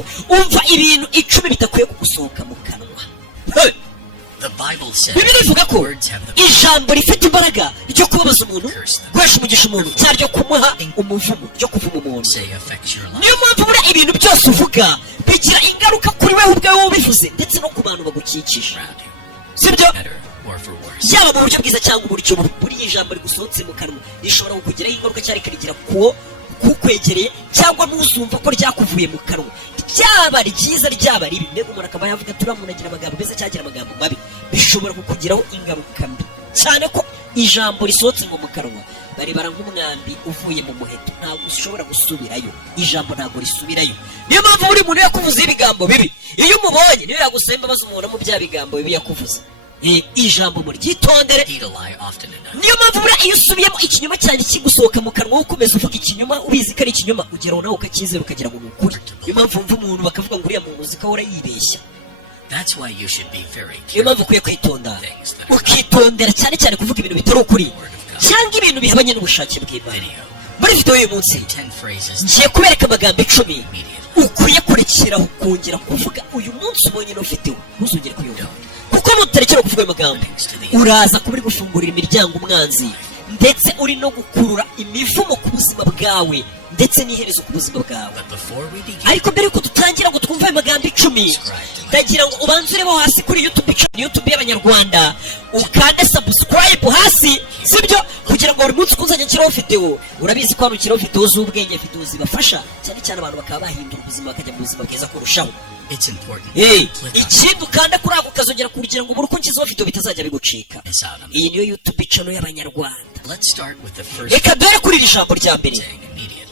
ijambo. Umva ibintu 10 bitakwiye kugusohoka mu kanwa. Bibiri ivuga ko ijambo rifite imbaraga ryo kubabaza umuntu, guhesha umugisha umuntu, cyangwa ryo kumuha umuvumo, ryo kuvuma umuntu. Niyo mpamvu buriya ibintu byose uvuga bigira ingaruka kuri wewe ubwawe ubivuze, ndetse no ku bantu bagukikije. Sibyo? Yaba mu buryo bwiza cyangwa uburyo bubi, buriya ijambo rigusohotse mu kanwa rishobora kukugiraho ingaruka cyangwa rikarigira kukwegereye, cyangwa n'uzumva ko ryakuvuye mu kanwa, ryaba ryiza ryaba ribi. Mbega umuntu akaba yavuga ati uriya muntu agira amagambo meza cyangwa agira amagambo mabi, bishobora kukugiraho ingaruka mbi cyane ko ijambo risohotse ngo mu kanwa baribara nk'umwambi uvuye mu muheto, ntabwo ushobora gusubirayo. Ijambo ntabwo risubirayo. Niyo mpamvu buri muntu yakuvuze ibigambo bibi, iyo umubonye niyo yagusaba imbabazi umuntu mu bya bigambo bibi yakuvuze, ijambo muryitondere. Niyo mpamvu buriya iyo usubiyemo ikinyoma cyane kigusohoka mu kanwa, ukomeza uvuga ikinyoma ubizi ko ari ikinyoma, ugeraho nawe ukacyizera ukagira ngo ni ukuri. Niyo mpamvu wumva umuntu bakavuga ngo uriya muntu uzi ko ahora yibeshya. Niyo mpamvu ukwiye kwitonda, ukitondera cyane cyane kuvuga ibintu bitari ukuri cyangwa ibintu bihabanye n'ubushake bw'Imana. Muri video y'uyu munsi ngiye kubereka amagambo 10 ukwiye kurekeraho kongera kuvuga uyu munsi ubonye n'ufiteho, ntuzongere kuyumva, kuko mutarekera kuvuga ayo magambo uraza kuba uri gufungurira imiryango umwanzi, ndetse uri no gukurura imivumo ku buzima bwawe ndetse n'iherezo ku buzima bwawe. Ariko mbere yuko dutangira ngo twumve ayo magambo 10, ndagira ngo ubanze urebe hasi kuri YouTube y'Abanyarwanda, ukande subscribe hasi, sibyo? Kugira ngo buri munsi ukuzanye kiraho video. Urabizi ko hano kiraho video z'ubwenge, video zibafasha cyane cyane abantu bakaba bahindura ubuzima bakajya mu buzima bwiza kurushaho. Ikindi ukanda kuri ako kazongera kugira ngo buri uko nkizaho video bitazajya bigucika. Iyi niyo YouTube channel y'Abanyarwanda. Reka dore kuri iri jambo rya mbere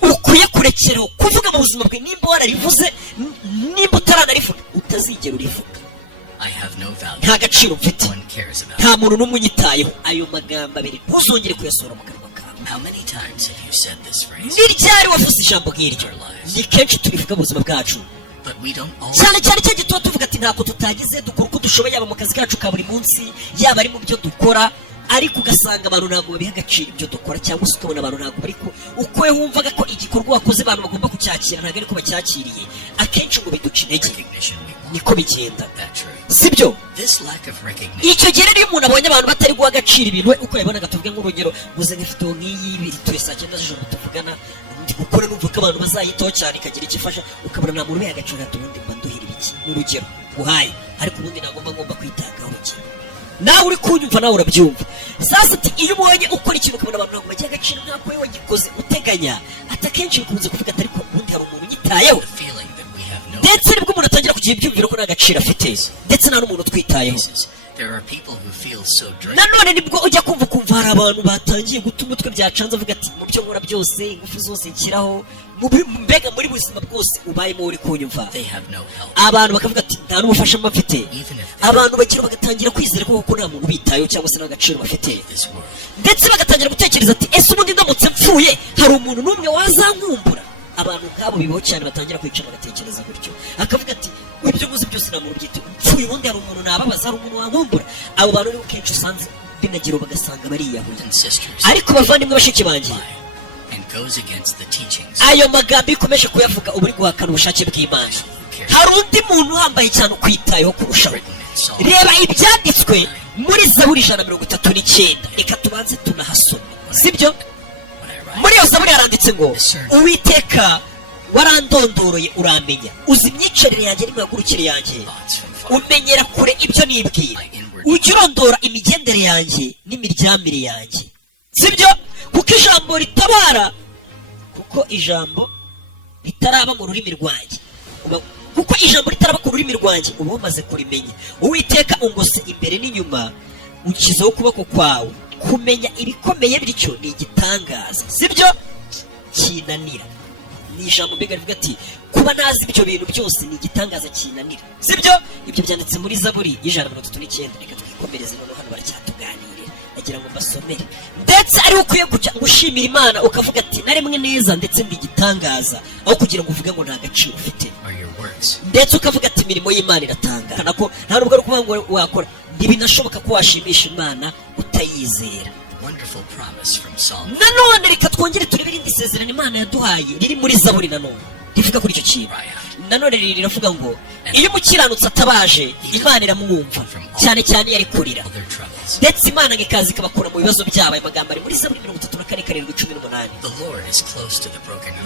ukwiye kurekeraho kuvuga mu buzima bwe. Nimba wararivuze, nimba utaranarivuga, utazigera urivuga. Nta gaciro mfite, nta muntu n'umwe unyitayeho. Ayo magambo abiri ntuzongere kuyasohora mu kanwa kawe. Ni ryari wavuze ijambo nk'iryo? Ni kenshi turivuga mu buzima bwacu, cyane cyane cyo gituma tuvuga ati ntako tutagize, dukora uko dushoboye, yaba mu kazi kacu ka buri munsi, yaba ari mu byo dukora, ariko ugasanga abantu ntabwo babiha agaciro ibyo dukora, cyangwa se ukabona abantu ntabwo bari uko we wumvaga ko igikorwa wakoze abantu bagomba kucyakira ntabwo ariko bacyakiriye. Akenshi ngo biduca intege, niko bigenda, sibyo? Icyo gihe rero iyo umuntu abonye abantu batari guha agaciro ibintu we uko yabonaga, tuvuge nk'urugero, muze nk'ifite nk'iyi ibiri turi saa 9 z'ijoro tuvugana, ndi gukora numva ko abantu bazayitaho cyane ikagira icyo ifasha, ukabona nta muntu ubiha agaciro, ati ubundi mba nduhira ibiki, n'urugero guhaye, ariko ubundi ngomba kwitagaho iki. Nawe uri kunyumva, nawe urabyumva. Sasa ati iyo ubonye ukora ikintu ukabona abantu ntabwo bagiye agaciro nk'ako we wagikoze uteganya, ati akenshi bikunze kuvuga ati ariko ubundi hari umuntu unyitayeho, ndetse nibwo umuntu atangira kugira ibyumviro ko nta gaciro afite, ndetse nta n'umuntu utwitayeho. Nanone nibwo ujya kumva hari abantu batangiye guta umutwe byacanze, avuga ati mu byo nkora byose, ingufu zose nshyiraho, mbega muri buzima bwose ubayemo uri kunyumva, abantu bakavuga ati nta n'ubufasha bafite. Abantu bakira bagatangira kwizera ko nta muntu ubitayeho cyangwa se nta gaciro bafite, ndetse bagatangira gutekereza ati ese ubundi ndamutse mpfuye hari umuntu n'umwe wazankumbura. Abantu nk'abo bibaho cyane, batangira kwicara bagatekereza gutyo, akavuga ati ibyo muzi byose nta muntu ubyitaho, mpfuye ubundi hari umuntu nababaza, hari umuntu wankumbura. Abo bantu nibo kenshi usanze binagiro bagasanga bariyahuye. Ariko bavandimwe bashiki banjye, ayo magambo ikomeje kuyavuga uba uri guhakana ubushake bw'Imana. Hari undi muntu uhambaye cyane ukwitayeho kurushaho. Reba ibyanditswe muri Zaburi 139. Reka tubanze tunahasoma, sibyo? Muri iyo Zaburi haranditse ngo Uwiteka warandondoroye uramenya, uzi imyicarire yanjye n'imihagurukire yanjye, umenyera kure ibyo nibwira, ujya urondora imigendere yanjye n'imiryamire yanjye, sibyo? Kuko ijambo ritabara, kuko ijambo ritaraba mu rurimi rwanjye, kuko ijambo ritaraba ku rurimi rwanjye uba umaze kurimenya. Uwiteka ungose imbere n'inyuma, ukizaho ukuboko kwawe, kumenya ibikomeye bityo ni igitangaza, sibyo? Kinanira. Ni ijambo mbega rivuga ati kuba nazi ibyo bintu byose ni igitangaza kinanira, sibyo? Ibyo byanditse muri Zaburi 139. Reka twikomereze noneho, hano baracyatuganirira, nagira ngo mbasomere. Ndetse ari ukwiye kujya gushimira Imana ukavuga ati naremwe neza ndetse ndi igitangaza, aho kugira ngo uvuge ngo nta gaciro ufite, ndetse ukavuga ati imirimo y'Imana iratanga, nako nta nubwo ari ukuvuga ngo wakora, ntibinashoboka ko washimisha Imana utayizera. Nanone reka twongere turebe irindi sezerano Imana yaduhaye riri muri Zaburi nanone rivuga kuri icyo kintu. nanone riravuga ngo iyo umukiranutsi atabaje imana iramwumva cyane cyane yari kurira ndetse imana ikaza ikabakura mu bibazo byabo. Ayo magambo ari muri Zaburi 34:18.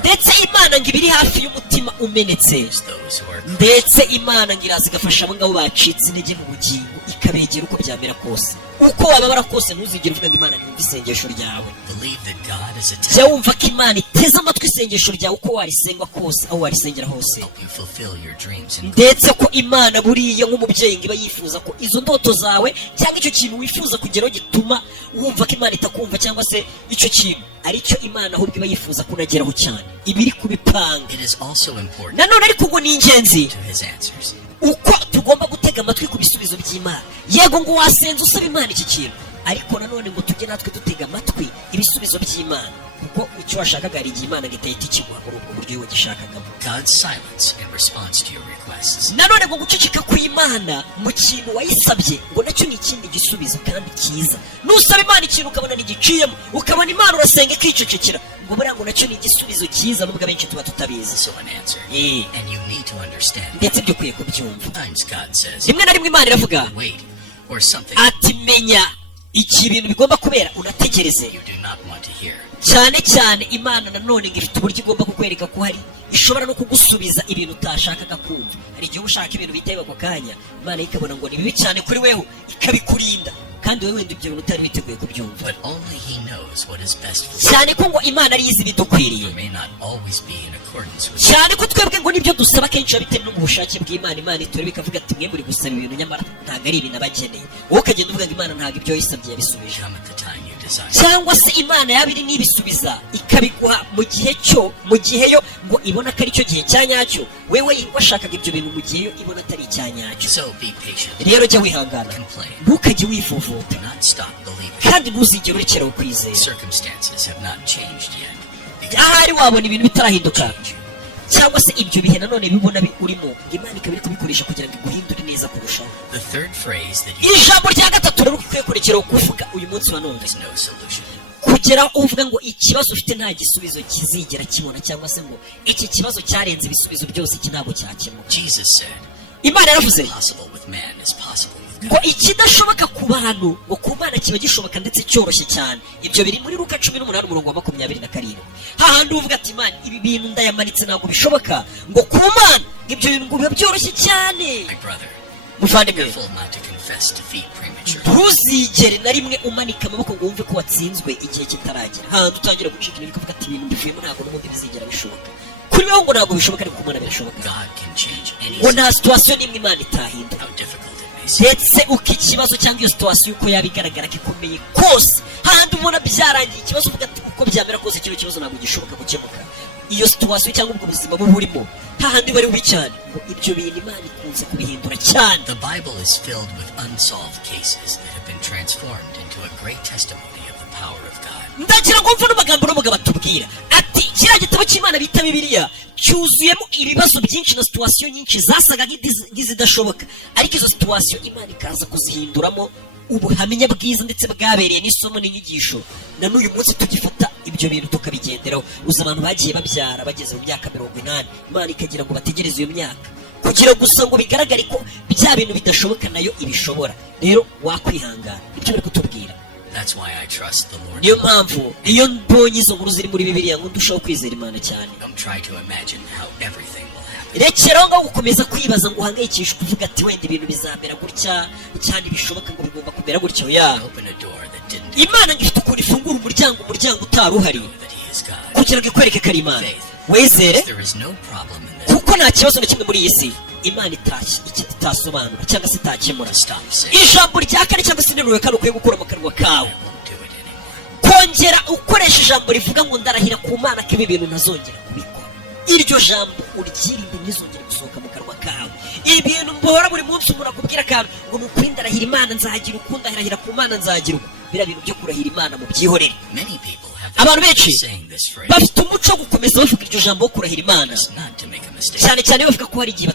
ndetse imana ngo ibiri hafi y'umutima umenetse, ndetse imana ngo iraza igafasha abo ngabo bacitse intege mu bugingo ikabegera uko byamera kose. uko wababara kose ntuzigere uvuga ngo imana ntiyumva isengesho ryawe. jya wumva ko imana iteze amatwi isengesho ryawe uko warisenga kose, aho warisengera hose, ndetse ko imana buriya nk'umubyeyi ngo iba yifuza ko izo ndoto zawe cyangwa icyo kintu wifuza kugeraho gituma wumva ko imana itakumva, cyangwa se icyo kintu aricyo imana ahubwo iba yifuza ko unageraho cyane, iba iri kubipanga. nanone ariko ngo ni ingenzi uko tugomba gutega amatwi ku bisubizo by'imana. yego ngo wasenze usaba imana iki kintu, ariko nanone ngo tujye natwe dutega amatwi ibisubizo by'imana, kuko icyo washakaga hari igihe imana gitahita ikiguha muri ubwo buryo wagishakagamo. nanone ngo guceceka kw'imana mu kintu wayisabye ngo nacyo ni ikindi gisubizo kandi cyiza. nusaba imana ikintu ukabona ntigiciyemo, ukabona imana urasenga ikicecekera, ngo buriya ngo nacyo ni igisubizo cyiza, nubwo abenshi tuba tutabizi. ndetse ibyo ukwiye kubyumva. rimwe na rimwe imana iravuga ati menya iki ibintu bigomba kubera unategereze. cyane cyane imana nanone ngo ifite uburyo igomba kukwereka ko hari ishobora no kugusubiza ibintu utashakaga kumva. hari igihe uba ushaka ibintu biteye ako kanya, imana ikabona ngo ni bibi cyane kuri weho ikabikurinda, kandi wowe wenda ibyo bintu utari witeguye kubyumva. cyane ko ngo imana ari izi bidukwiriye, cyane ko twebwe ngo nibyo dusaba kenshi biba bitewe no mu bushake bw'imana. imana itureba ikavuga ati mwe muri gusaba ibintu nyamara ntabwo ari ibintu abageneye, wowe ukagenda uvuga ngo imana ntabwo ibyo yisabye yabisubije. cyangwa se imana yaba iri n'ibisubiza ikabiguha mu gihe yo ngo ibona ko ari cyo gihe cya nyacyo, wewe washakaga ibyo bintu mu gihe yo ibona atari icya nyacyo. rero jya wihangana, ntukajye wivuvuta, kandi ntuzigere urekeraho kwizera. ahari wabona ibintu bitarahinduka, cyangwa se ibyo bihe nanone bibona urimo, imana ikaba iri kubikoresha kugira ngo iguhindure neza kurushaho. ijambo rya gatatu rero ukwiye kurekeraho kuvuga uyu munsi wa none, kugera uvuga ngo ikibazo ufite nta gisubizo kizigera kibona, cyangwa se ngo iki kibazo cyarenze ibisubizo byose, iki ntabwo cyakemuka. imana yaravuze ngo ikidashoboka ku bantu ngo ku mana kiba gishoboka ndetse cyoroshye cyane. ibyo biri muri Luka 18:27. hahandi uvuga ati imana ibi bintu ndayamanitse ntabwo bishoboka, ngo ku mana ibyo bintu ngo biba byoroshye cyane. muvandimwe, ntuzigere na rimwe umanika amaboko ngo wumve ko watsinzwe igihe kitaragera. hahandi utangira gucika intege ukavuga ati ibintu mbivuyemo ntabwo n'ubundi bizigera bishoboka. kuri weho ngo ntabwo bishoboka, ariko ku mana birashoboka. ngo nta situwasiyo n'imwe imana itahindura, ndetse uko ikibazo cyangwa iyo situwasiyo uko yaba igaragara ko ikomeye kose, hahandi ubona byarangiye ikibazo uvuga ati uko byamera kose kino kibazo ntabwo gishoboka gukemuka. iyo situwasiyo cyangwa ubwo buzima buba burimo hahandi bari bubi cyane, ngo ibyo bintu imana ikunze kubihindura cyane. The Bible is filled with unsolved cases that have been transformed into a great testimony of the power of God. ndagira ngo mvuge amagambo n'umugabo atubwira ati kiriya gitabo cy'imana bita bibiliya cyuzuyemo ibibazo byinshi na situwasiyo nyinshi zasaga nk'izidashoboka, ariko izo situwasiyo imana ikaza kuzihinduramo ubuhamya bwiza ndetse bwabereye n'isomo n'inyigisho. na n'uyu munsi tugifata ibyo bintu tukabigenderaho. uzi abantu bagiye babyara bageze mu myaka 80, imana ikagira ngo bategereze iyo myaka kugira gusa ngo bigaragare ko bya bintu bidashoboka nayo ibishobora. rero wakwihangana, ibyo bari kutubwira. niyo mpamvu iyo mbonye izo nkuru ziri muri bibiliya ngo ndushaho kwizera imana cyane. rekeraho ngaho gukomeza kwibaza ngo uhangayikishe kuvuga ati wenda ibintu bizamera gutya cyane bishoboka ngo bigomba kumera gutya. imana ngo ifite ukuntu ifungura umuryango utari uhari kugira ngo ikwereke ko ari imana. wizere, kuko nta kibazo na kimwe muri iyi si imana itasobanura cyangwa se itakemura. ijambo rya kane cyangwa se interuro ya kane ukwiye gukura mu kanwa kawe, kongera ukoresha ijambo rivuga ngo ndarahira ku mana ko ibi bintu ntazongera kubikora. iryo jambo uryirinde ntizongere gusohoka mu kanwa kawe. ibintu mbora buri munsi umuntu akubwira akantu ngo ni ukuri ndarahira imana nzagira uku, ndarahira ku mana nzagira uku. biriya bintu byo kurahira imana mu byihorere. abantu benshi bafite umuco wo gukomeza bavuga iryo jambo wo kurahira imana, mistake. cyane cyane bavuga ko hari igihe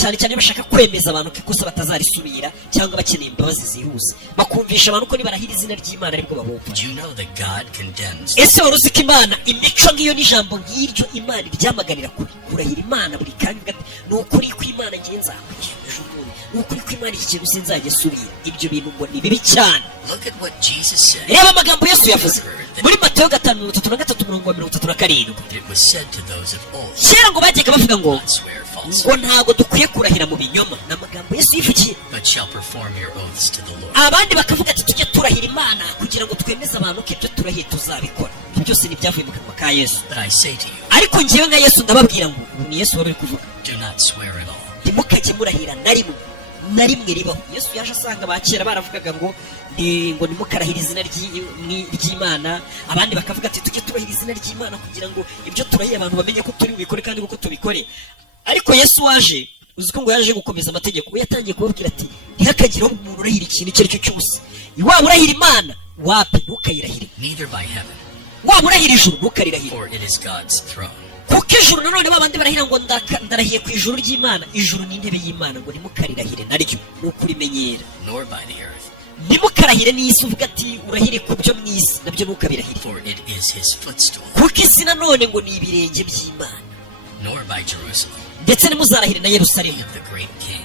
cyane cyane bashaka kwemeza abantu ko ikosa batazarisubira cyangwa bakeneye imbabazi zihuse bakumvisha abantu ko nibarahira izina ry'Imana aribwo babumva. Do you know that God condemns? Ese wari uzi ko Imana imico nk'iyo n'ijambo nk'iryo Imana iryamaganira kurahira Imana buri kanya ugati ni ukuri ko Imana ngiye nzakwishyura ejo bundi, ni ukuri ko Imana iki kintu sinzajya subira. Ibyo bintu ngo ni bibi cyane. Look at what Jesus said. Reba amagambo Yesu yavuze muri Matayo 5:33. It was said to those of old, Kera ngo bajyaga bavuga ngo not swear falsely, ngo ntabwo dukwiye kurahira mu binyoma. Ni amagambo Yesu yivugiye. but shall perform your oaths to the Lord. Abandi bakavuga ati tujye turahira Imana kugira ngo twemeze abantu ko ibyo turahiye tuzabikora. Ibyo byose ni ibyavuye mu kanwa ka Yesu. But I say to you, Ariko njyewe nka Yesu ndababwira ngo ubu ni Yesu wari uri kuvuga, do not swear at all. ntimukajye murahira na rimwe ribaho. Yesu yaje asanga ba kera baravugaga ngo nimukarahira izina ry'Imana, abandi bakavuga ati tujye turahira izina ry'Imana kugira ngo ibyo turahiye abantu bamenye ko turi bubikore kandi kuko tubikore. Ariko Yesu waje, uzi ko ngo yaje gukomeza amategeko, we yatangiye kubabwira ati ntihakagire umuntu urahira ikintu icyo ari cyo cyose. Waba urahira Imana, wapi ntukayirahire. Neither by heaven, Waba urahira ijuru, ntukarirahire. for it is God's throne. Kuko ijuru nanone babandi barahira ngo ndarahiye ku ijuru ry'Imana. Ijuru ni intebe y'Imana, ngo ntimukarirahire naryo, ni ukurimenyera. Nor by the earth, Ntimukarahire n'isi, uvuga ati urahire ku byo mu isi, nabyo ntukabirahire. for it is his footstool. Kuko isi nanone ngo ni ibirenge by'Imana. Nor by Jerusalem, Ndetse ntimuzarahire na Yerusalemu. of the great king.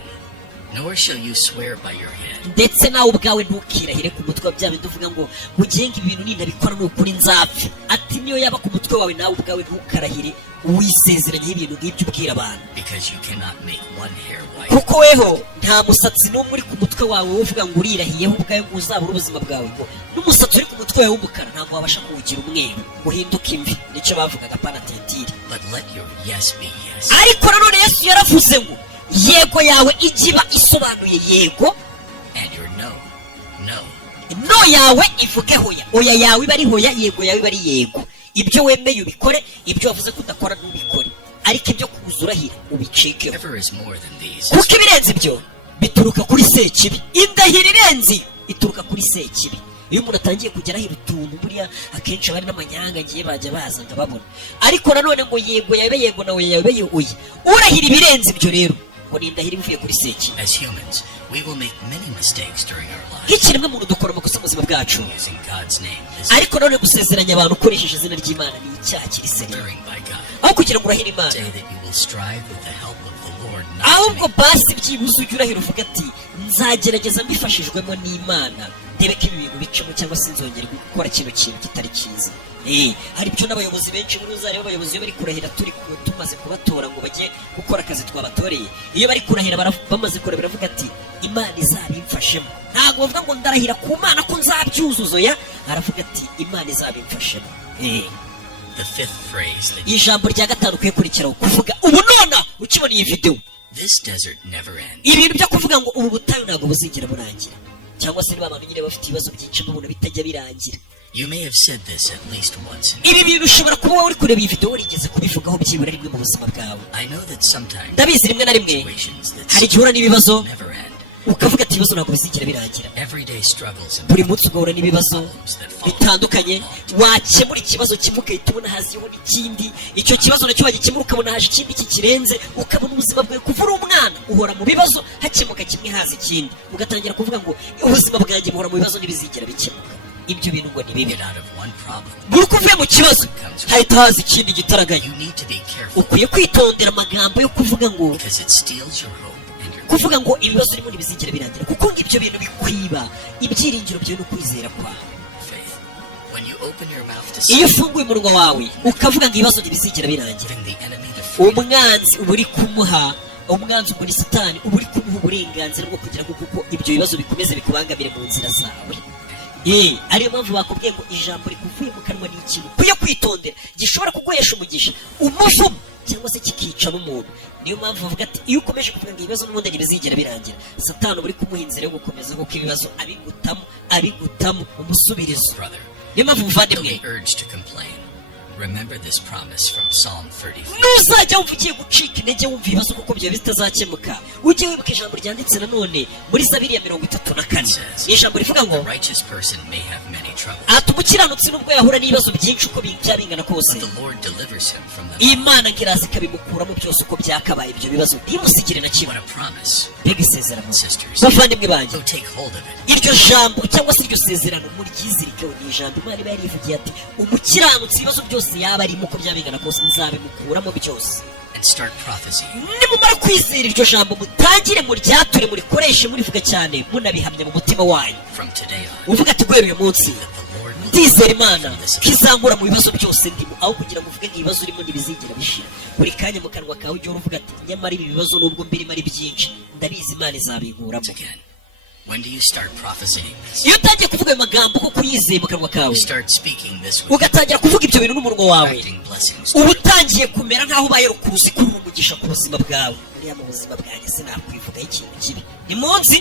Nor shall you swear by your head, Ndetse nawe ubwawe ntukirahire ku mutwe wa bya bindi uvuga ngo mugenga ibintu ninabikora ni ukuri nzapfa. Ati niyo yaba ku mutwe wawe nawe ubwawe ntukarahire wisezeranya ibintu nk'ibyo ubwira abantu. because you cannot make one hair white Kuko weho nta musatsi n'umwe uri ku mutwe wawe uvuga ngo urirahiyeho ubwawe ngo uzabura ubuzima bwawe, ngo n'umusatsi uri ku mutwe wawe w'umukara ntabwo wabasha kuwugira umweru uhinduka imvi. Nicyo bavugaga panatentire. but let your yes be yes, Ariko nanone Yesu yaravuze ngo yego yawe ijya iba isobanuye yego, and your no, no. no yawe ivuge hoya, oya yawe iba ari hoya, yego yawe iba ari yego. Ibyo wemeye ubikore, ibyo wavuze ko udakora ntubikore, ariko ibyo kuzurahira ubicikeho. Whatever is more than these, Kuko ibirenze ibyo bituruka kuri sekibi. Indahiro irenze ituruka kuri sekibi. Iyo umuntu atangiye kujya arahira utuntu, buriya akenshi abari n'amanyanga ngiye bajya baza ndababona. Ariko nanone ngo yego yawe yego nawe yawe oya, urahira ibirenze ibyo rero ngo ni indahiro ivuye kuri sekibi. as humans, we will make many mistakes during our lives. Nk'ikiremwa muntu dukora amakosa mu buzima bwacu, Using God's name is ariko nanone gusezeranya abantu ukoresheje izina ry'Imana ni icyaha kiri seriye. swearing by God. Aho kugira ngo urahire Imana, Say that you will strive with the help of the Lord not to ahubwo make basi byibuze ujya urahira uvuga ati nzagerageza mbifashijwemo n'Imana ndebe ko ibi bintu bicamo cyangwa se nzongera gukora ikintu kitari cyiza. Hari ibyo n'abayobozi benshi muri uzareba abayobozi iyo bari kurahira tumaze kubatora ngo bajye gukora akazi twabatoreye, iyo bari kurahira bamaze kurahira baravuga ati Imana izabimfashemo. Ntabwo bavuga ngo ndarahira ku Mana ko nzabyuzuzo, ya aravuga ati Imana izabimfashemo. the fifth phrase that Ijambo rya gatanu ukwiye kurikiraho kuvuga ubu nona ukibona iyi video, this desert never ends. ibintu byo kuvuga ngo ubu butayu ntabwo buzigera burangira, cyangwa se niba abantu nyine bafite ibibazo byinshi mubona bitajya birangira. You may have said this at least once. Ibi bintu ushobora kuba wowe uri kureba iyi video warigeze kubivugaho byibura rimwe mu buzima bwawe. I know that sometimes Ndabizi rimwe na rimwe situations that hari igihe uhura n'ibibazo never end. ukavuga ati ibibazo ntabwo bizigera birangira. Everyday struggles and Buri munsi ugahura n'ibibazo problems that follow. bitandukanye, wakemura ikibazo kimwe ugahita ubona haziho n'ikindi, icyo kibazo nacyo wagikemura ukabona haje ikindi kikirenze, ukabona ubuzima bwawe kuva uri umwana uhora mu bibazo, hakemuka kimwe haza ikindi, ugatangira kuvuga ngo ubuzima bwanjye buhora mu bibazo ntibizigera bikemuka. Ibyo bintu ngo ni bibi. Get out of one problem. Buri uko uvuye mu kibazo hahita haza ikindi gitaraganya. You need to be careful Ukwiye kwitondera amagambo yo kuvuga ngo because it steals your hope and your kuvuga ngo ibibazo urimo ntibizigera birangira, kuko ibyo bintu bikwiba ibyiringiro byawe no kwizera kwawe. faith. When you open your mouth to Iyo speak, ufunguye umunwa wawe ukavuga ngo ibibazo ntibizigera birangira, giving the enemy the freedom umwanzi uba uri kumuha muri Satani uba uri kumuha uburenganzira bwo kugira ngo kuko ibyo bibazo bikomeze bikubangamire mu nzira zawe. Ariyo mpamvu bakubwiye ngo ijambo rikuvuye mu kanwa ni ikintu ukwiye kwitondera, gishobora kuguhesha umugisha, umuvumo, cyangwa se kikica n'umuntu. Niyo mpamvu bavuga ati iyo ukomeje kuvuga ngo ibibazo n'ubundi ntibizigera birangira, Satani uba uri kumuha inzira yo gukomeza kuko ibibazo abigutamo umusubirizo. brother. Niyo mpamvu You'll muvandimwe be urged to complain. Remember this promise from Psalm 34. nuzajya wumva ugiye gucika intege wumva ibibazo kuko byo bitazakemuka ujye wibuka ijambo ryanditse nanone muri Zaburi ya 34 ni ijambo rivuga ngo The righteous person may have many troubles, ati umukiranutsi nubwo yahura n'ibibazo byinshi uko byabingana kose but the Lord delivers him from them. imana ngiraza ikabimukuramo byose uko byakabaye ibyo bibazo ntimusigire na kimwe. What a promise. mbega isezerano Sisters, bavandimwe banjye, so take hold of it. iryo jambo cyangwa se iryo sezerano muryizirikeho. ni ijambo imana iba yarivugiye ati umukiranutsi ibibazo byose yaba arimo uko byabingana kose nzabimukuramo byose. And start prophesying. nimumara kwizera iryo jambo mutangire muryature murikoreshe murivuga cyane munabihamya mu mutima wanyu From today on, uvuga ati guhera uyu munsi that the Lord will ndizera imana kizangura mu bibazo byose ndimo, aho kugira ngo uvuge ngo ibibazo urimo ntibizigera bishira. buri kanya mu kanwa kawe ujye uvuga ati nyamara ibi bibazo nubwo mbirimo ari byinshi ndabizi imana izabinkuramo. again. When do you start prophesying this? iyo utangiye kuvuga ayo magambo ko kuyizeye mu kanwa kawe You start speaking this with ugatangira kuvuga ibyo bintu n'umunwa wawe, attracting blessings to uba you. utangiye kumera nk'aho ubaye rukuruzi kuri umugisha ku buzima bwawe. buriya mu buzima bwanjye sinakwivugaho ikintu kibi ni munsi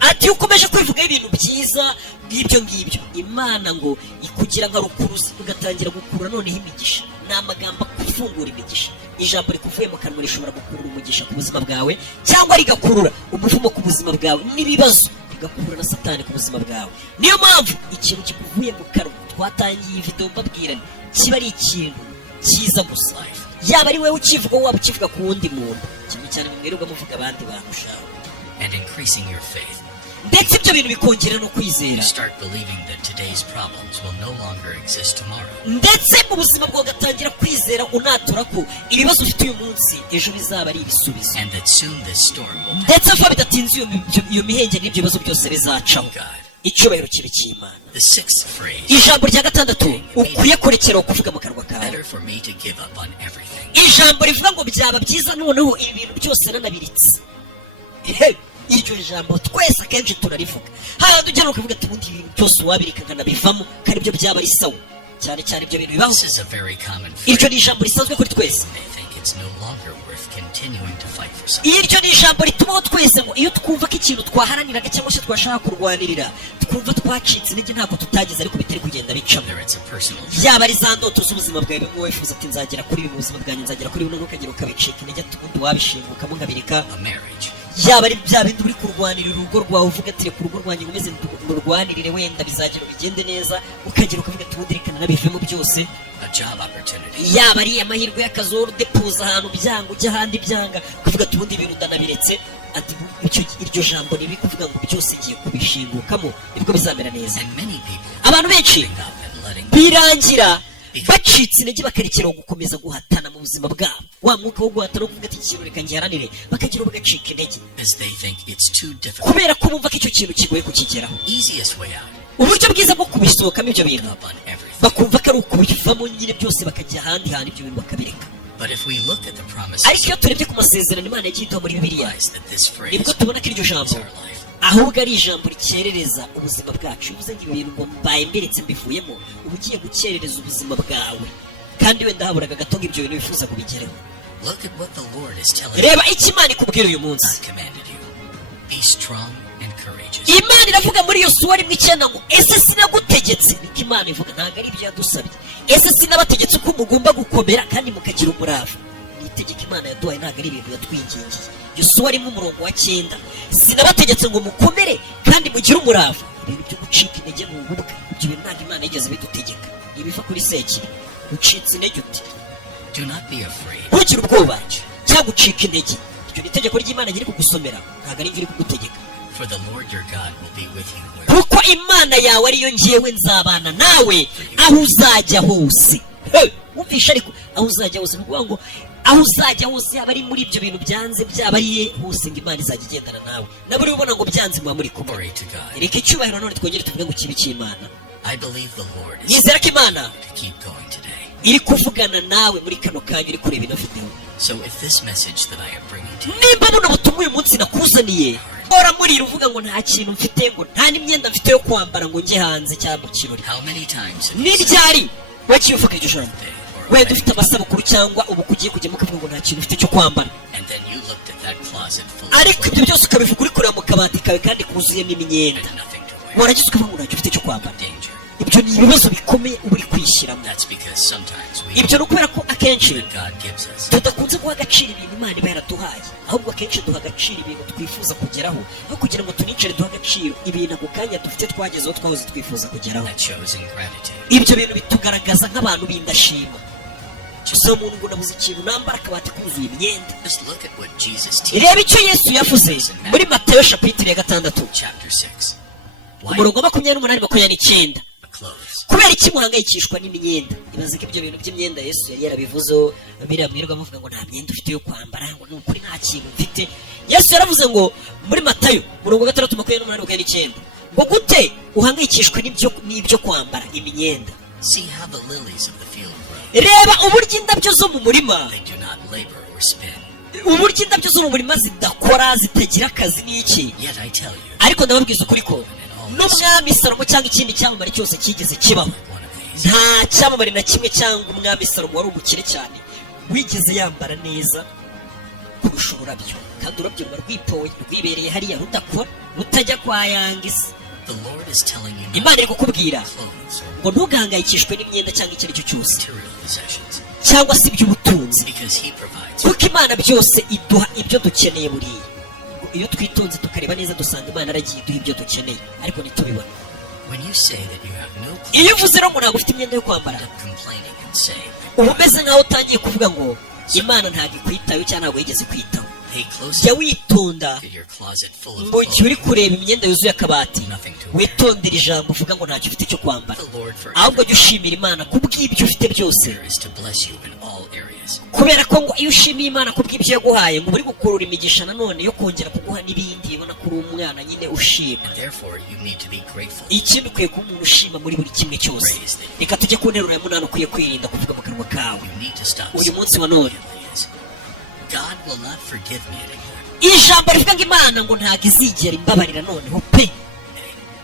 ati iyo ukomeje kwivugaho ibintu byiza nk'ibyo ngibyo imana ngo ikugira nka rukuruzi ugatangira gukurura noneho imigisha. ni amagambo afungura imigisha. ijambo rikuvuye mu kanwa rishobora gukurura umugisha ku buzima bwawe cyangwa rigakurura umuvumo ku buzima bwawe n'ibibazo, rigakurura na satani ku buzima bwawe. niyo mpamvu ikintu kikuvuye mu kanwa twatangiye iyi video mbabwira kiba ari ikintu cyiza gusa, yaba ari wowe ukivuga waba ukivuga ku wundi muntu, cyane cyane mwirirwa muvuga abandi bantu ushaka. And increasing your faith. ndetse ibyo bintu bikongera no kwizera, You start believing that today's problems will no longer exist tomorrow. ndetse mu buzima bwawe ugatangira kwizera unatura ko ibibazo ufite uyu munsi ejo bizaba ari ibisubizo, And that soon this storm will pass. ndetse vuba bidatinze iyo mihenge n'ibyo bibazo byose bizacaho. God. icyubahiro kibe cy'imana. The sixth phrase. ijambo rya gatandatu ukwiye kurekeraho kuvuga mu kanwa kawe, Better for me to give up on everything. ijambo rivuga ngo byaba byiza noneho ibi bintu byose nanabiritse. iryo jambo twese akenshi turarivuga, hahandi ujya ukavuga ati ubundi ibintu byose wabirika nkanabivamo kandi ibyo byaba ari sawa. cyane cyane ibyo bintu bibaho. This is a very common iryo phrase. ni ijambo risanzwe kuri twese. They think it's no longer worth continuing to fight for something. iryo ni ijambo ritumaho twese ngo iyo twumva ko ikintu twaharaniraga cyangwa se twashaka kurwanirira twumva twacitse intege ntabwo tutagize ariko bitari kugenda bicamo. Whether it's a personal yaba ari za ndoto z'ubuzima bwawe bimwe wifuza ati nzagera kuri ibi mu buzima bwanjye nzagera kuri bino ntukagera ukabicika intege ati ubundi wabishingukamo nkabireka. a marriage, yaba ari bya bindi uri kurwanirira urugo rwawe uvuga ati reka urugo rwanjye ngomeze ndurwanirire wenda bizagera bigende neza, ukagera ukavuga ati ubundi reka nabivemo byose. a job opportunity, yaba ari amahirwe y'akazi wowe udepoza ahantu byanga ujya ahandi byanga ukavuga ati ubundi ibintu ndanabiretse. ati iryo jambo ribi kuvuga ngo byose ngiye kubishingukamo nibwo bizamera neza. and many people abantu benshi giving up and letting birangira bacitse intege bakarekeraho gukomeza guhatana mu buzima bwabo, wa mwuka wo guhatana wo kuvuga ati ikintu reka ngiharanire bakagira bagacika intege as they think it's too difficult. kubera ko bumva ko icyo kintu kigoye kukigeraho. Easiest way out, uburyo bwiza bwo kubisohokamo ibyo bintu give up on everything. bakumva ko ari ukubivamo nyine byose bakajya ahandi hantu ibyo bintu bakabireka. But if we look at the promises, ariko iyo turebye ku masezerano imana yagiye iduha muri bibiliya realize that this phrase nibwo tubona ko iryo is jambo our life. ahubwo ari ijambo rikerereza ubuzima bwacu. iyo uvuze ngo ibi bintu ngo mbaye mberetse mbivuyemo uba ugiye gukerereza ubuzima bwawe kandi wenda haburaga gato ngo ibyo bintu wifuza kubigereho. Look at what the Lord is telling you. reba icyo imana ikubwira uyu munsi. God commanded you. Be strong and courageous. imana iravuga muri iyo suwa rimwe icyenda ngo ese sinagutegetse, niko imana ivuga, ntabwo ari ibyo yadusabye. ese sinabategetse ko mugomba gukomera kandi mukagira umurava. ni itegeko imana yaduhaye, ntabwo ari ibintu yatwingingiye. iyo suwa rimwe umurongo wa 9, sinabategetse ngo mukomere kandi mugire umurava. ibintu byo gucika intege mu bubwa ibyo bintu ntabwo imana yigeze bidutegeka, ibiva kuri sekiri. ucitse intege uti Do not be afraid. ntugire ubwoba cyangwa ucika intege, iryo ni itegeko ry'imana riri kugusomera, ntabwo ari iri kugutegeka. For the Lord your God will be with you wherever kuko imana yawe ariyo ngewe nzabana nawe aho uzajya hose. wumvisha ariko aho uzajya hose ni ukuvuga ngo aho uzajya hose yaba ari muri ibyo bintu byanze byaba ari hose ngo imana izajya igendana nawe. nabo uri ubona ngo byanze muba muri kumwe. Glory to God. reka icyubahiro none twongere tuvuge ngo kibi cy'imana. I believe the Lord is yizera ko imana to keep going today. iri kuvugana nawe muri kano kanya uri kureba ino video. So if this message that I am bringing to you nimba buno butumwa uyu munsi nakuzaniye ora murira uvuga ngo nta kintu mfite, ngo nta n'imyenda mfite yo kwambara ngo njye hanze cyangwa mu kirori, how many times have ni you said ryari wagiye uvuga iryo jambo today or wenda many ufite amasabukuru cyangwa ubu kugiye kujyamo ukavuga ngo nta kintu ufite cyo kwambara, and then you looked at that closet full ariko of ibyo byose ukabivuga uri kureba mu kabati kawe kandi kuzuyemo imyenda, and nothing to wear? warangiza ukavuga ngo ntacyo ufite cyo kwambara. Danger. ibyo ni ibibazo bikomeye uba uri kwishyiramo. That's because sometimes we ibyo ni ukubera ko akenshi that God gives us. tudakunze guha agaciro ibintu Imana iba yaraduhaye, ahubwo akenshi duha agaciro ibintu twifuza kugeraho, aho kugira ngo tunicare duha agaciro ibintu ako kanya dufite twagezeho twahoze twifuza kugeraho. That shows ingratitude. ibyo bintu bitugaragaza nk'abantu b'indashima. gusa umuntu ngo nabuze ikintu nambara akabati kuzuye imyenda. Just look at what Jesus teaches. reba icyo Yesu yavuze muri Matayo chapitire ya 6 Chapter 6. umurongo wa 28-29. Clothes. kubera iki muhangayikishwa n'imyenda? ibaze ko ibyo bintu by'imyenda Yesu yari yarabivuzeho, biriya mwirirwa muvuga ngo nta myenda ufite yo kwambara, ngo ni ukuri nta kintu mfite. Yesu yaravuze ngo muri Matayo umurongo wa 6-28 ngo gute uhangayikishwe n'ibyo kwambara imyenda? See how the lilies of the field grow. reba uburyo indabyo zo mu murima, They do not labor or spin. uburyo indabyo zo mu murima zidakora, zitagira akazi n'iki. Yet I tell you, ariko ndababwiza ukuri ko n'umwami Salomo cyangwa ikindi cyamamare cyose kigeze kibaho, like one of these, nta cyamamare na kimwe cyangwa umwami Salomo wari umukire cyane wigeze yambara neza kurusha ururabyo. kandi ururabyo ruba rwipoye rwibereye hariya rudakora, rutajya kwa yangisa. the Lord is telling you Imana not iri kukubwira clothes or ngo ntugahangayikishwe n'imyenda cyangwa icyo ari cyo cyose material possessions, cyangwa se iby'ubutunzi, because He provides. kuko Imana byose iduha ibyo dukeneye. buriya iyo twitonze tukareba neza dusanga Imana yaragiye iduha ibyo dukeneye ariko ntitubibone. When you say that you have no iyo clothes, uvuze rero ngo ntabwo ufite imyenda yo kwambara, end up complaining and say, uba umeze nk'aho utangiye kuvuga ngo Imana ntabwo ikwitayeho cyangwa ntabwo yigeze kwitaho. pay close jya witonda to your closet full of mu gihe uri clothes, kureba imyenda yuzuye akabati, nothing to wear. witondere ijambo uvuga ngo ntacyo ufite cyo kwambara, The Lord for ahubwo jya ushimira Imana kubw'ibyo ufite byose. there is to bless you in all areas. kubera ko ngo iyo ushimiye Imana kubw'ibyo yaguhaye, ngo uri gukurura imigisha nanone yo kongera kuguha n'ibindi. ibona ko uri umwana nyine ushima. Therefore, you need to be grateful. ikindi ukwiye kuba umuntu ushima muri buri kimwe cyose. reka tujye ku nteruro ya 8 ukwiye kwirinda kuvuga mu kanwa kawe You need to stop uyu saying munsi wa none. is, God will not forgive me anymore. ijambo rivuga ngo Imana ngo ntabwo izigera imbabarira noneho pe.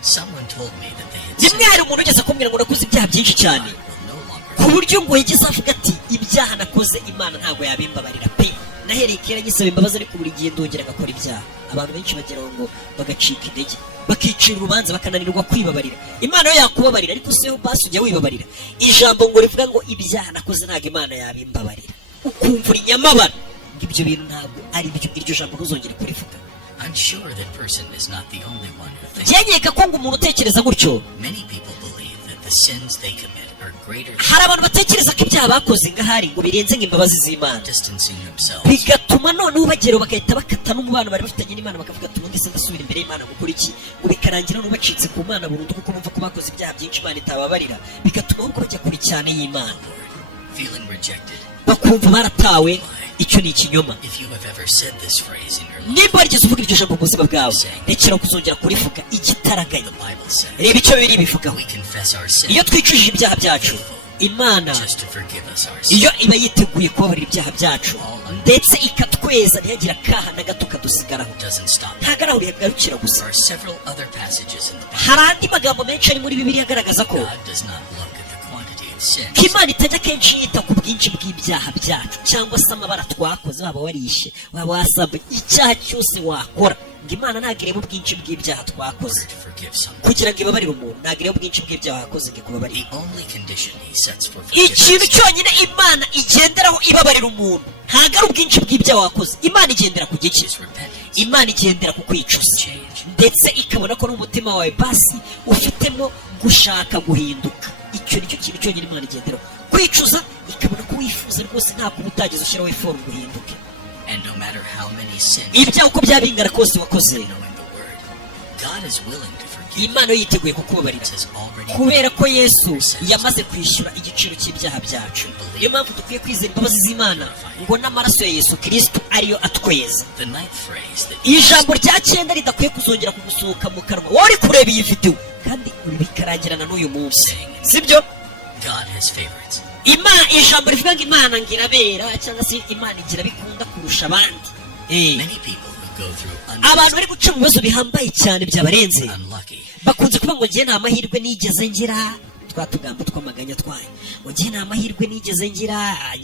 Someone told me that they had rimwe sinned. hari umuntu ugeze kumbwira ngo nakoze ibyaha byinshi cyane, God will no longer ku buryo ngo yigeze avuga ati ibyaha nakoze Imana ntabwo yabimbabarira pe. nahereye kera nyisaba imbabazi ariko buri gihe ndongera agakora ibyaha. abantu benshi bageraho ngo bagacika intege, bakicira urubanza, bakananirwa kwibabarira. Imana yo yakubabarira, ariko se basi ujya wibabarira? ijambo ngo rivuga ngo ibyaha nakoze ntabwo Imana yabimbabarira, ukumva uri nyamabara ngo ibyo bintu ntabwo ari byo. iryo jambo ntuzongere kurivuga. I'm sure that person is not the only one who thinks. byanyeka ko ngo umuntu utekereza gutyo. Many people believe that the sins they commit are greater hari abantu batekereza ko ibyaha bakoze ngahari ngo birenze nk'imbabazi z'Imana, distancing themselves bigatuma noneho bageraho bagahita bakata n'umubano bari bafitanye n'Imana, bakavuga ati ubundi se ndasubira imbere y'Imana gukora iki? ngo bikarangira noneho bacitse ku Mana burundu kuko bumva ko bakoze ibyaha byinshi Imana itababarira, bigatuma ahubwo bajya kure cyane y'Imana, feeling rejected. bakumva baratawe. icyo ni ikinyoma. If you have ever said this phrase in your life, nimba warigeze uvuga iryo jambo mu buzima bwawe, rekera kuzongera kurivuga igitaraganya. the Bible says reba icyo biri bivugaho. we confess our sins iyo twicujije ibyaha byacu, Imana just to forgive us our iyo sins. iba yiteguye kubabarira ibyaha byacu ndetse ikatweza, ntihagire akaha na gato kadusigaraho. Doesn't stop. ntabwo ari aho bihagarukira gusa. There are several other passages in the Bible. hari andi magambo menshi ari muri Bibiliya agaragaza ko God does not look at the quantity of sins, ko Imana itajya kenshi yita ku bwinshi bw'ibyaha byacu cyangwa se amabara twakoze, waba warishe, waba wasabye, icyaha cyose wakora, ngo Imana ntabwo ireba ubwinshi bw'ibyaha twakoze to forgive someone. kugira ngo ibabarire umuntu. ntabwo ireba ubwinshi bw'ibyaha wakoze ngo ikubabarire. The only condition He sets for ikintu forgiveness cyonyine Imana igenderaho ibabarira umuntu ntabwo ari ubwinshi bw'ibyaha wakoze. Imana igendera ku giki? is repentance, Imana igendera ku kwicuza, change. ndetse ikabona ko n'umutima wawe basi ufitemo gushaka guhinduka. icyo nicyo kintu cyonyine Imana igenderaho, kwicuza, ikabona ko wifuza rwose nta kuba utageze ushyiraho iforu ngo uhinduke. And no matter how many sins, ibyaha uko byaba bingana kose wakoze, knowing the word, God is willing to forgive. Imana yo yiteguye kukubabarira It has already kubera ko Yesu yamaze kwishyura igiciro cy'ibyaha byacu. niyo mpamvu dukwiye kwizera imbabazi z'Imana ngo n'amaraso ya Yesu Kristo ariyo atweza. the ninth phrase that ijambo rya 9 ridakwiye kuzongera kugusohoka mu kanwa wowe uri kureba iyi video kandi bikarangirana n'uyu munsi, sibyo? God has favorites. ijambo rivuga ngo Imana ngirabera cyangwa se Imana igira bikunda kurusha abandi. Many people who go through abantu bari guca mu bibazo bihambaye cyane byabarenze unlucky bakunze kuvuga ngo ngiye nta mahirwe nigeze ngira, twa tugambo tw'amaganya twayo, ngo ngiye nta mahirwe nigeze ngira,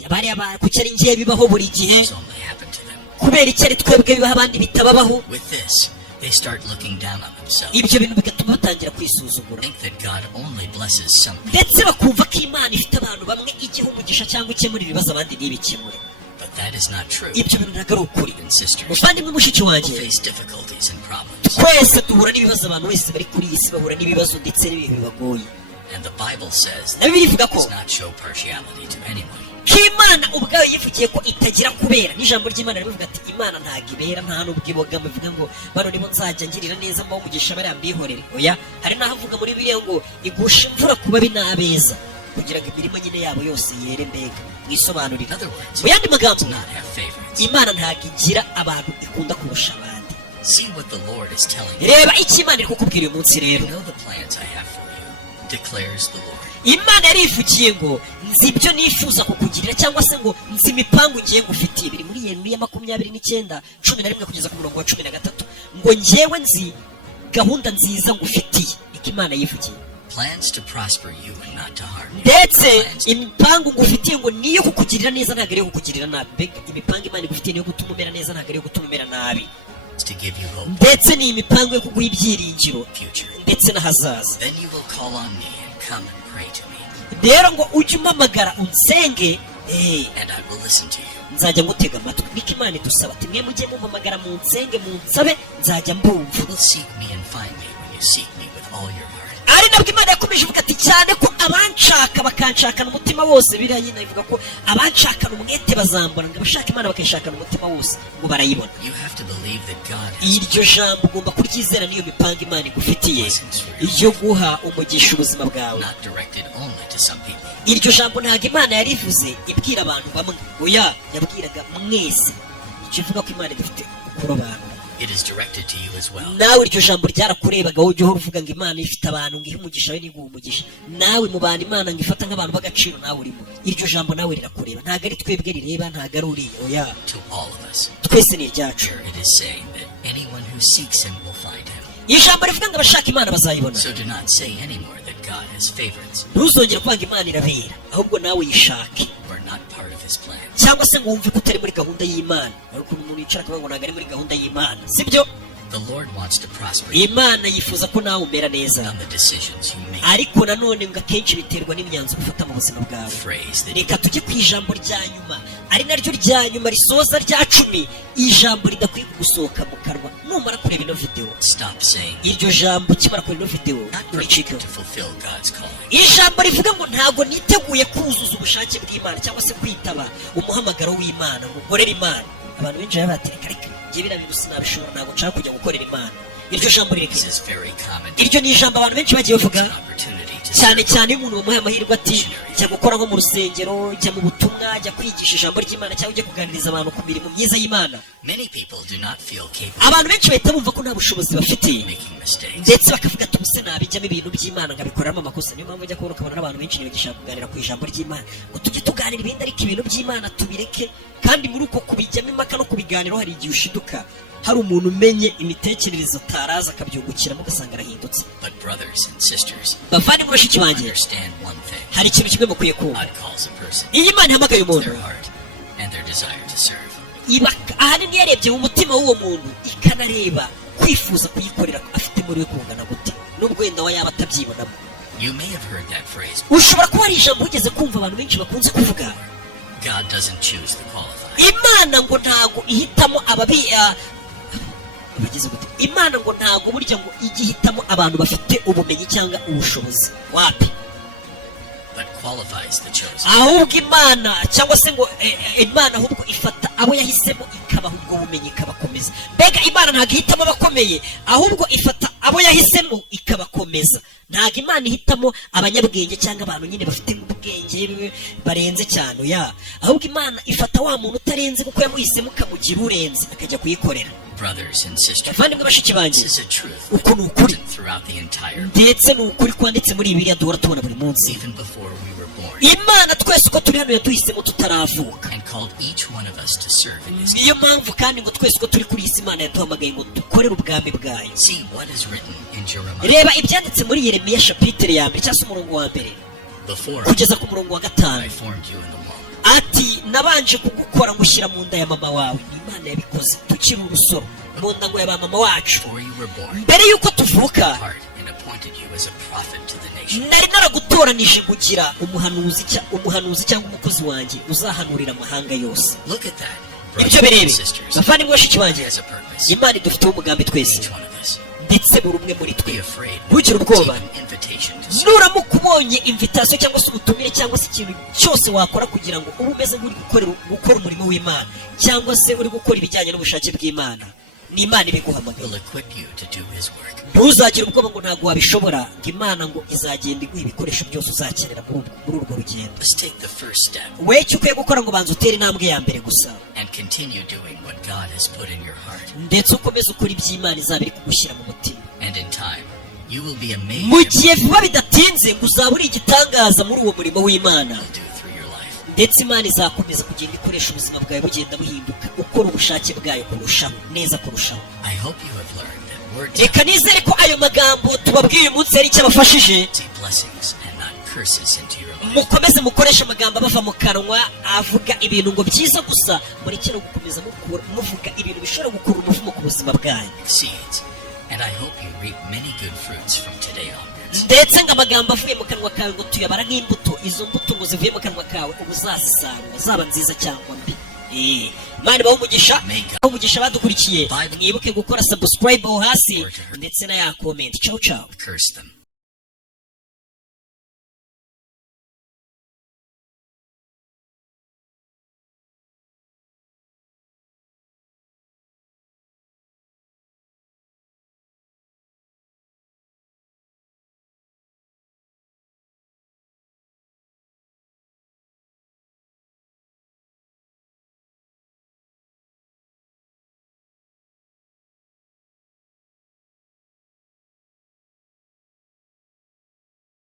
bariya kuki ari ngiye bibaho buri gihe, has only happened to them. kubera iki ari twebwe bibaho abandi bitababaho. With this, They start looking down on themselves. ibyo bintu bigatuma batangira kwisuzugura Think that God only blesses some people, ndetse bakumva ko imana ifite abantu bamwe igiha umugisha cyangwa ikemura ibibazo abandi ntibikemure. but that is not true. ibyo bintu ntabwo ari ukuri. And sisters muvandimwe mushiki will wanjye, face difficulties and problems. twese duhura n'ibibazo, abantu wese bari kuri iyi si bahura n'ibibazo ndetse n'ibihe bibagoye. And the Bible says na bibiliya ivuga ko does not show partiality to anyone. ko imana ubwayo yivugiye ko itagira kubera. n'ijambo ry'imana rivuga ati imana ntabwo ibera, nta n'ubwo ibogama ivuga ngo bano nibo nzajya ngirira neza mbaho umugisha bariya mbihorere. oya, hari n'ahavuga muri bibiliya ngo igusha imvura ku babi n'abeza kugira ngo imirimo nyine yabo yose yere. mbega In mwisobanurire. other words, mu yandi it magambo, does not have favorites. imana ntabwo igira abantu ikunda kurusha abandi. See what the Lord is telling you. reba icyo imana iri kukubwira uyu munsi You rero. know the plans I have for you, declares the Lord. imana yarivugiye ngo nzi ibyo nifuza kukugirira, cyangwa se ngo nzi imipangu ngiye ngufitiye. biri muri Yeremiya 29:11 kugeza ku murongo wa 13 ngo njyewe nzi gahunda nziza ngufitiye. niko imana yivugiye. Plans to prosper you and not to harm you. ndetse Plans imipangu ngufitiye ngo niyo kukugirira neza, ntabwo ari iyo kukugirira nabi. mbega imipangu imana igufitiye niyo gutuma umera neza, ntabwo ari iyo gutuma umera nabi. to give you hope ndetse ni imipangu yo kuguha ibyiringiro future. ndetse n'ahazaza. Then you will call on me and come and pray to me, rero ngo ujye umpamagara unsenge, and I will listen to you. nzajya ngutega amatwi. niko imana idusaba ati mwe mujye mumpamagara mu nsenge mu nsabe, nzajya mbumva. You will seek me and find me when you seek me with all your heart. ari nabwo imana yakomeje ivuga ati cyane ko abanshaka bakanshakana umutima wose. biriya nyine ivuga ko abanshakana umwete bazambona, ngo abashaka imana bakayishakana umutima wose ngo barayibona. You have to believe that God has iryo jambo ugomba kuryizera, niyo mipango imana igufitiye yo guha umugisha ubuzima bwawe. not directed only to some people. iryo jambo ntabwo imana yarivuze ibwira abantu bamwe, oya, yabwiraga mwese. icyo ivuga ko imana idafite kurobanura. It is directed to you as well. nawe iryo jambo ryarakurebaga, wowe ujya uhora uvuga ngo imana ifite abantu ngo ihe umugisha we n'iguha umugisha. nawe mu bantu imana ngo ifata nk'abantu b'agaciro nawe urimo. iryo jambo nawe rirakureba, ntabwo ari twebwe rireba, ntabwo ari uriya, oya, To all of us. twese ni iryacu. Here it is saying that anyone who seeks him will find him. ijambo rivuga ngo abashaka imana bazayibona. So do not say anymore that God has favorites. ntuzongere kwanga imana irabera, ahubwo nawe yishake. We're not part of his plan. cyangwa se ngo wumve ko utari muri gahunda y'imana. ariko umuntu yicara akavuga ngo ntabwo ari muri gahunda y'imana, sibyo? The Lord wants to prosper you imana yifuza ko nawe umera neza, on the decisions you make. ariko nanone ngo akenshi biterwa n'imyanzuro ufata mu buzima bwawe. Phrase that reka tujye ku ijambo rya nyuma, ari naryo rya nyuma risoza rya 10. ijambo ridakwiye kugusohoka mu kanwa numara kureba ino video. stop saying. iryo jambo ukimara kureba ino video Not uricika. prepared to fulfill God's calling. ijambo rivuga ngo ntabwo niteguye kuzuza ubushake bw'imana cyangwa se kwitaba umuhamagaro w'imana ngo nkorere imana. abantu benshi baba batereka reka njye biriya bintu sinabishobora, ntabwo nshaka kujya gukorera imana. iryo jambo This rireke. is very common. iryo ni ijambo abantu benshi bagiye bavuga, It's an opportunity to cyane serve. cyane iyo umuntu bamuhaye amahirwe ati jya gukora nko mu rusengero, jya mu butumwa, jya kwigisha ijambo ry'imana, cyangwa ujye kuganiriza abantu ku mirimo myiza y'imana. Many people do not feel capable abantu benshi bahita bumva ko nta bushobozi bafite, of making mistakes. ndetse bakavuga ati ubuse nabijyamo ibintu by'imana nkabikoreramo amakosa. niyo mpamvu ujya kubona ukabona n'abantu benshi ntibagishaka kuganira ku ijambo ry'imana, ngo tujye tuganira ibindi ariko ibintu by'imana tubireke. kandi muri uko kubijyamo impaka no kubiganiraho hari igihe ushiduka hari umuntu umenye imitekerereze utaraza akabyungukiramo ugasanga arahindutse. But brothers and sisters, bavandimwe bashiki banjye, understand one thing. hari ikintu kimwe mukwiye kumva. God calls a person iyo imana ihamagaye umuntu, their heart and their desire to serve. iba ahanini yarebye mu mutima w'uwo muntu, ikanareba kwifuza kuyikorera afite muri we kungana gute, n'ubwo wenda we yaba atabyibonamo. You may have heard that phrase. ushobora kuba hari ijambo ugeze kumva abantu benshi bakunze kuvuga, God doesn't choose the qualified. imana ngo ntago ihitamo abagize gute, imana ngo ntago burya ngo ijye ihitamo abantu bafite ubumenyi cyangwa ubushobozi, wapi, But qualifies the chosen. ahubwo imana cyangwa se ngo imana ahubwo ifata abo yahisemo ikabaha ubwo bumenyi ikabakomeza. mbega imana ntabwo ihitamo abakomeye, ahubwo ifata abo yahisemo ikabakomeza. ntabwo imana ihitamo abanyabwenge cyangwa abantu nyine bafite ubwenge barenze cyane, ya ahubwo imana ifata wa muntu utarenze kuko yamuhisemo ukamugira urenze akajya kuyikorera. Brothers and sisters, bavandimwe bashiki banjye, this is a truth uko ni ukuri, written throughout the entire, ndetse ni ukuri kwanditse muri Bibiliya duhora tubona buri munsi. even before we were born, imana twese uko turi hano yaduhisemo tutaravuka. and called each one of us to serve in His niyo mpamvu kandi ngo twese uko turi kuri iyi si imana yaduhamagaye ngo dukorere ubwami bwayo. See what is written in Jeremiah. reba ibyanditse muri Yeremiya chapitre ya mbere cyangwa se umurongo wa mbere Before kugeza ku murongo wa 5. I formed you in the womb, ati nabanje kugukora ngushyira mu nda ya mama wawe. Ni Imana yabikoze tukiri urusoro mu nda ngo yaba mama wacu. Mbere yuko tuvuka nari naragutoranije kugira umuhanuzi cyangwa umukozi wanjye uzahanurira amahanga yose. Ibyo birebe bavandimwe bashiki banjye, Imana idufiteho umugambi twese ndetse buri umwe muri twe. Ntugire ubwoba nuramuka ubonye invitation cyangwa se ubutumire cyangwa se ikintu cyose wakora kugira ngo ube umeze nk'uri gukora umurimo w'Imana cyangwa se uri gukora ibijyanye n'ubushake bw'Imana, ni Imana ibiguhamagara. Ntuzagire ubwoba ngo ntabwo wabishobora, ngo Imana ngo izagenda iguha ibikoresho byose uzakenera muri urwo rugendo. We icyo ukwiye gukora ngo banza utere intambwe ya mbere gusa ndetse ukomeze ukora iby'Imana izaba iri kugushyira mu mutima. Mu gihe vuba bidatinze ngo uzaba uri igitangaza muri uwo murimo w'Imana, ndetse Imana izakomeza kugenda ikoresha ubuzima bwawe bugenda buhinduka ukora ubushake bwayo kurushaho neza kurushaho. Reka nizere ko ayo magambo tubabwiye uyu munsi hari icyo abafashije. Mukomeze mukoresha amagambo abava mu kanwa avuga ibintu ngo byiza gusa, murekere gukomeza muvuga ibintu bishobora gukura umuvumo ku buzima bwanyu. Ndetse ngo amagambo avuye mu kanwa kawe ngo tuyabara nk'imbuto, izo mbuto ngo zivuye mu kanwa kawe ubu uzazisarura zaba nziza cyangwa mbi. Imana ibahe umugisha badukurikiye. Mwibuke gukora subscribe aho hasi ndetse na ya comment. Ciao ciao.